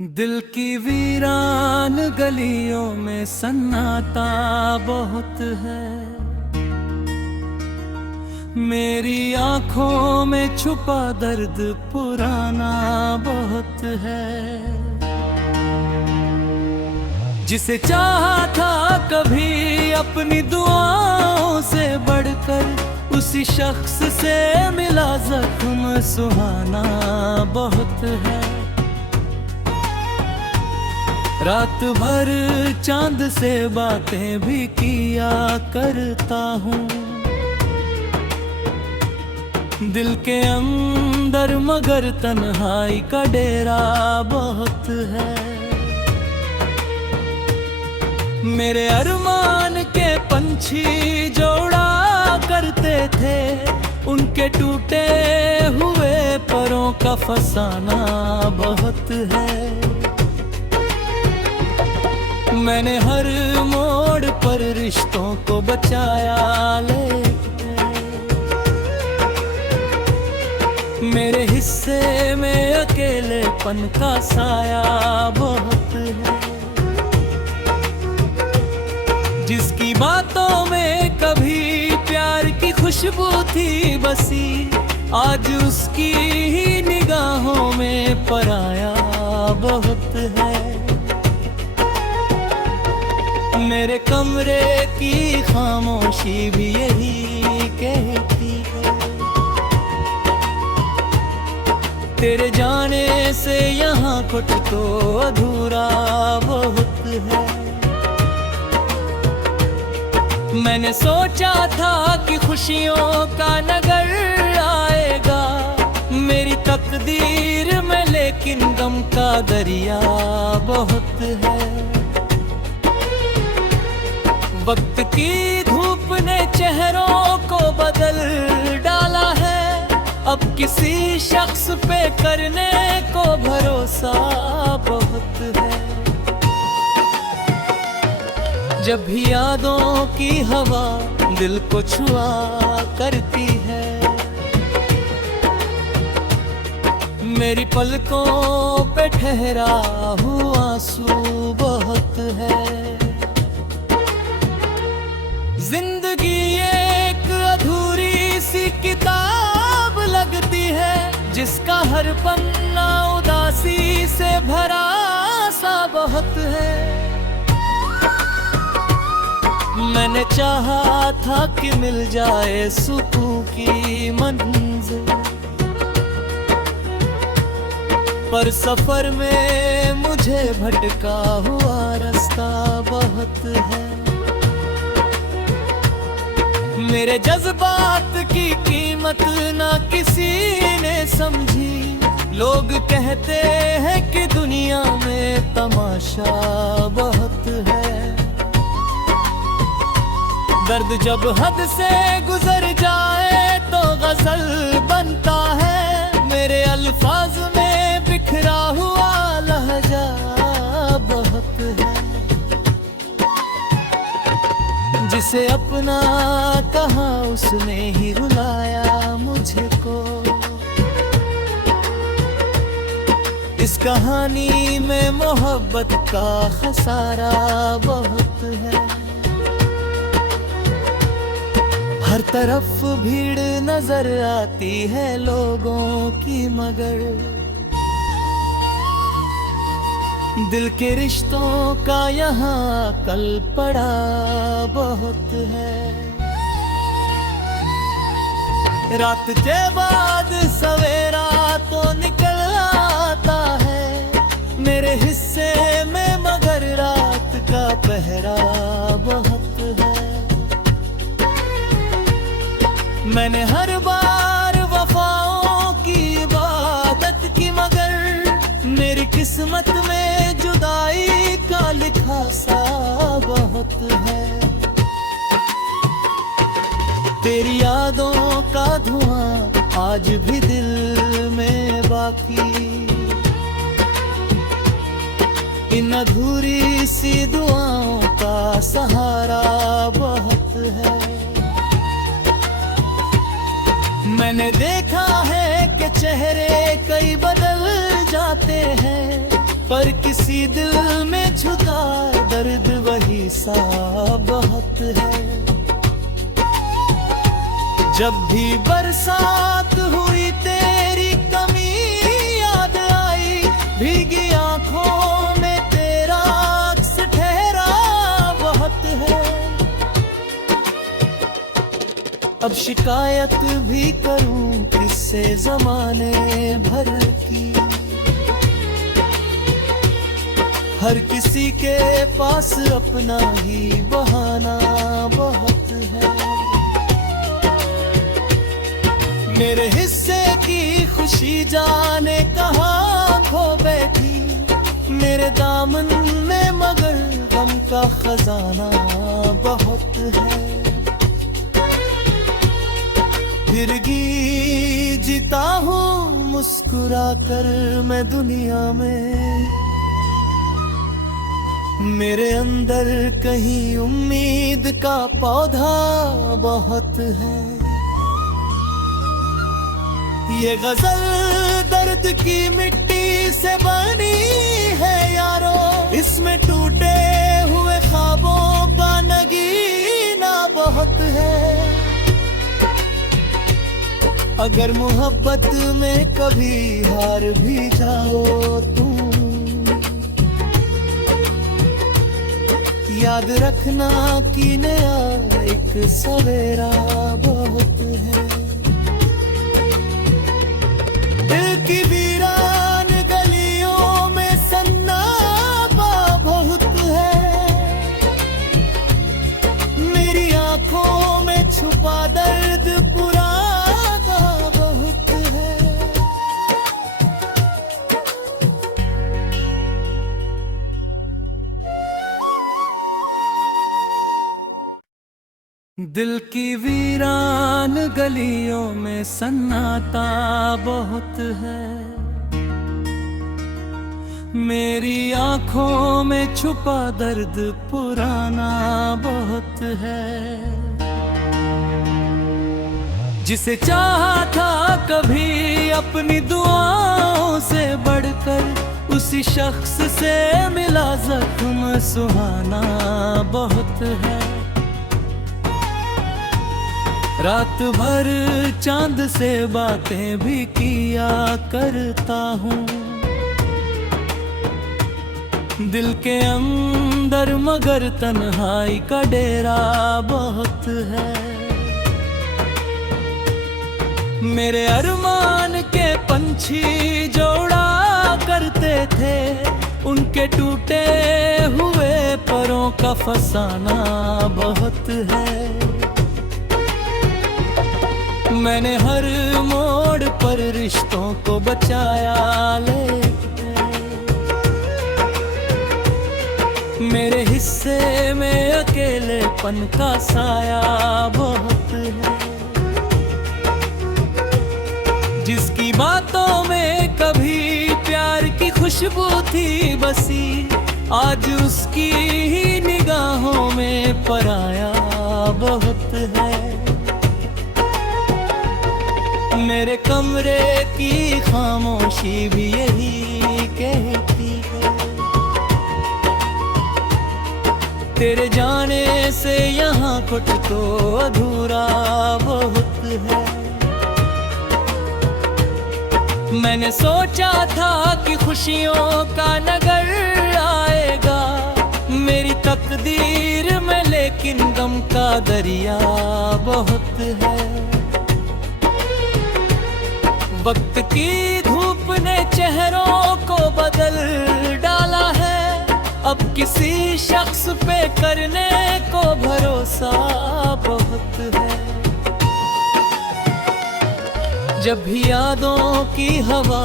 दिल की वीरान गलियों में सन्नाटा बहुत है। मेरी आंखों में छुपा दर्द पुराना बहुत है। जिसे चाहा था कभी अपनी दुआओं से बढ़कर, उसी शख्स से मिला जख्म सुहाना बहुत है। रात भर चांद से बातें भी किया करता हूँ। दिल के अंदर मगर तन्हाई का डेरा बहुत है। मेरे अरमान के पंछी जोड़ा करते थे, उनके टूटे हुए परों का फसाना बहुत है। मैंने हर मोड़ पर रिश्तों को बचाया, लेकिन मेरे हिस्से में अकेलेपन का साया बहुत है। जिसकी बातों में कभी प्यार की खुशबू थी बसी, आज उसकी ही निगाहों में पराया बहुत है। मेरे कमरे की खामोशी भी यही कहती है, तेरे जाने से यहाँ कुछ तो अधूरा बहुत है। मैंने सोचा था कि खुशियों का नगर आएगा मेरी तकदीर में, लेकिन गम का दरिया बहुत है। वक्त की धूप ने चेहरों को बदल डाला है, अब किसी शख्स पे करने को भरोसा बहुत है। जब भी यादों की हवा दिल को छुआ करती है, मेरी पलकों पे ठहरा हुआ आंसू बहुत है। जिंदगी एक अधूरी सी किताब लगती है, जिसका हर पन्ना उदासी से भरा सा बहुत है। मैंने चाहा था कि मिल जाए सुकून की मंजिल, पर सफर में मुझे भटका हुआ रास्ता बहुत है। मेरे जज्बात की कीमत ना किसी ने समझी, लोग कहते हैं कि दुनिया में तमाशा बहुत है। दर्द जब हद से गुजर जाए तो गजल बनता है, मेरे अल्फाज में बिखरा हुआ लहजा बहुत है। जिसे अपना कहा उसने ही रुलाया मुझको, इस कहानी में मोहब्बत का खसारा बहुत है। हर तरफ भीड़ नजर आती है लोगों की, मगर दिल के रिश्तों का यहाँ कल पड़ा बहुत है। रात के बाद सवेरा तो निकल आता है मेरे हिस्से में, मगर रात का पहरा बहुत है। मैंने हर बार वफाओं की इबादत की, मगर मेरी किस्मत में जुदाई का लिखा सा बहुत है। तेरी यादों का धुआं आज भी दिल में बाकी, इन अधूरी सी दुआओं का सहारा बहुत है। मैंने देखा है कि चेहरे कई बदल जाते हैं, पर किसी दिल में झुका दर्द वही सा बहुत है। जब भी बरसात हुई तेरी कमी याद आई, भीगी आंखों में तेरा अक्स ठहरा बहुत है। अब शिकायत भी करूं किससे ज़माने भर की, हर किसी के पास अपना ही बहाना बहुत है। मेरे हिस्से की खुशी जाने कहाँ खो बैठी, मेरे दामन में मगर गम का खजाना बहुत है। फिरगी जीता हूँ मुस्कुरा कर मैं दुनिया में, मेरे अंदर कहीं उम्मीद का पौधा बहुत है। ये गजल दर्द की मिट्टी से बनी है यारो, इसमें टूटे हुए ख्वाबों का नगीना बहुत है। अगर मोहब्बत में कभी हार भी जाओ तुम, याद रखना कि नया एक सवेरा बहुत है। दिल की वीरान गलियों में सन्नाटा बहुत है, मेरी आंखों में छुपा दर्द पुराना बहुत है। दिल की वीरान गलियों में सन्नाटा बहुत है, मेरी आंखों में छुपा दर्द पुराना बहुत है। जिसे चाहा था कभी अपनी दुआओं से बढ़कर, उसी शख्स से मिला जख्म सुहाना बहुत है। रात भर चांद से बातें भी किया करता हूँ, दिल के अंदर मगर तन्हाई का डेरा बहुत है। मेरे अरमान के पंछी जोड़ा करते थे, उनके टूटे हुए परों का फसाना बहुत है। मैंने हर मोड़ पर रिश्तों को बचाया, लेकिन मेरे हिस्से में अकेलेपन का साया बहुत है। जिसकी बातों में कभी प्यार की खुशबू थी बसी, आज उसकी ही निगाहों में पराया बहुत है। मेरे कमरे की खामोशी भी यही कहती है, तेरे जाने से यहाँ कुछ तो अधूरा बहुत है। मैंने सोचा था कि खुशियों का नगर आएगा मेरी तकदीर में, लेकिन गम का दरिया बहुत है। वक्त की धूप ने चेहरों को बदल डाला है, अब किसी शख्स पे करने को भरोसा बहुत है। जब भी यादों की हवा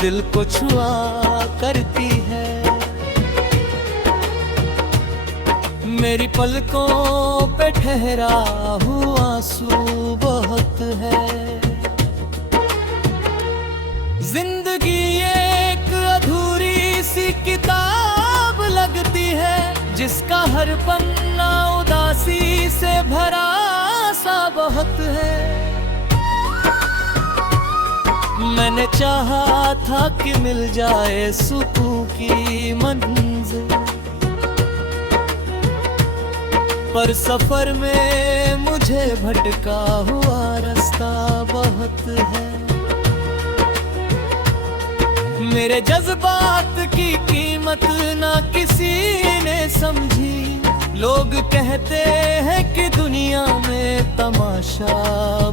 दिल को छुआ करती है, मेरी पलकों पे ठहरा हुआ आंसू बहुत है। जिंदगी एक अधूरी सी किताब लगती है, जिसका हर पन्ना उदासी से भरा सा बहुत है। मैंने चाहा था कि मिल जाए सुकून की मंजिल, पर सफर में मुझे भटका हुआ रास्ता बहुत है। मेरे जज्बात की कीमत ना किसी ने समझी। लोग कहते हैं कि दुनिया में तमाशा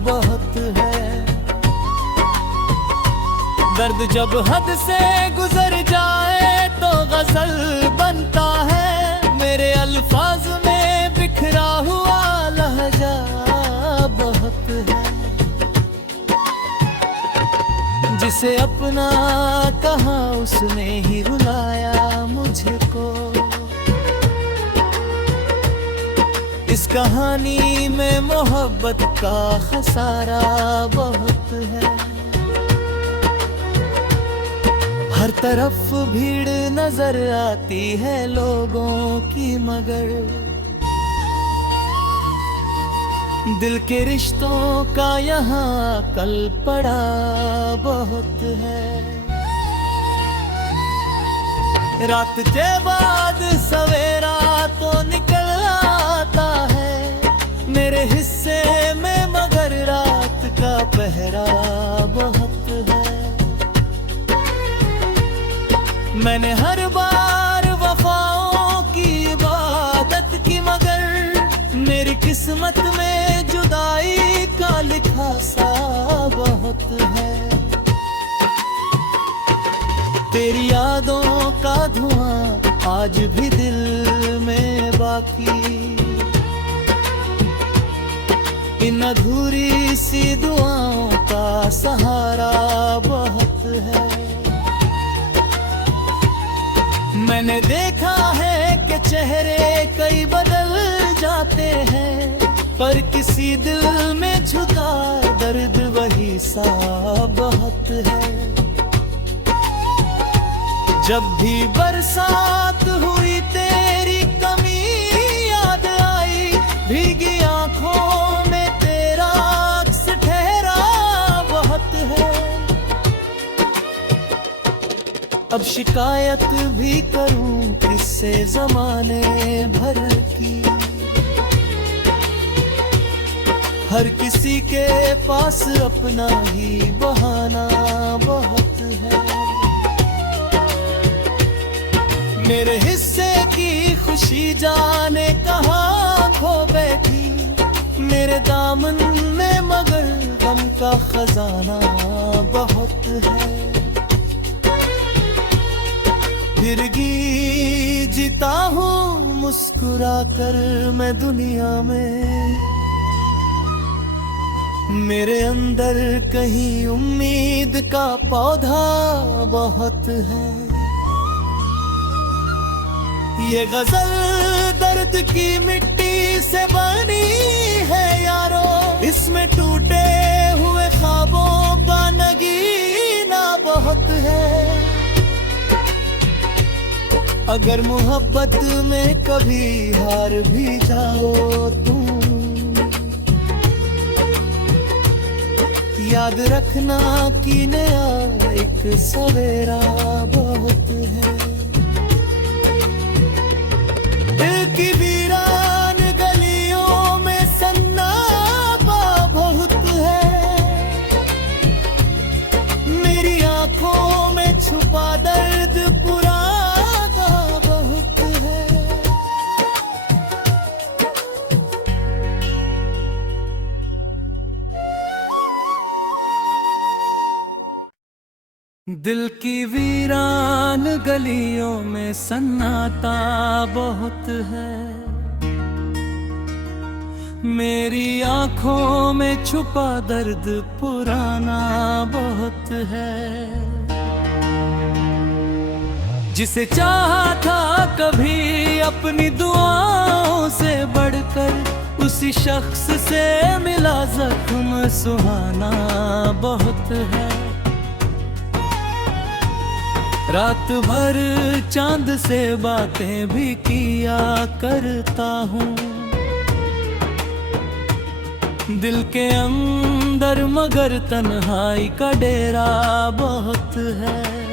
बहुत है। दर्द जब हद से गुजर जाए तो गजल बनता है। मेरे अल्फाज में बिखरा हुआ लहजा बहुत है। जिसे अपना कहा उसने ही रुलाया मुझको। इस कहानी में मोहब्बत का खसारा बहुत है। हर तरफ भीड़ नजर आती है लोगों की, मगर दिल के रिश्तों का यहाँ कल पड़ा बहुत है। रात के बाद सवेरा तो निकल आता है मेरे हिस्से में, मगर रात का पहरा बहुत है। मैंने हर बार वफाओं की इबादत की, मगर मेरी किस्मत में जुदाई का लिखा सा बहुत है। तेरी यादों का धुआं आज भी दिल में बाकी, इन अधूरी सी दुआओं का सहारा बहुत है। मैंने देखा है कि चेहरे कई बदल जाते हैं, पर किसी दिल में झुका दर्द वही सा बहुत है। जब भी बरसात हुई तेरी कमी याद आई, भीगी आंखों में तेरा अक्स ठहरा बहुत है। अब शिकायत भी करूं किससे ज़माने भर की, हर किसी के पास अपना ही बहाना बहुत है। मेरे हिस्से की खुशी जाने कहाँ खो बैठी मेरे दामन में, मगर गम का खजाना बहुत है। फिरगी जीता हूँ मुस्कुरा कर मैं दुनिया में, मेरे अंदर कहीं उम्मीद का पौधा बहुत है। ये गजल दर्द की मिट्टी से बनी है यारो, इसमें टूटे हुए ख्वाबों का नगीना बहुत है। अगर मोहब्बत में कभी हार भी जाओ तुम, याद रखना कि नया एक सवेरा बहुत है। दिल की वीरान गलियों में सन्नाटा बहुत है, मेरी आंखों में छुपा दर्द पुराना बहुत है। दिल की वीरान गलियों में सन्नाटा बहुत है, मेरी आंखों में छुपा दर्द पुराना बहुत है। जिसे चाहा था कभी अपनी दुआओं से बढ़कर, उसी शख्स से मिला जख्म सुहाना बहुत है। रात भर चांद से बातें भी किया करता हूँ, दिल के अंदर सुंदर मगर तन्हाई का डेरा बहुत है।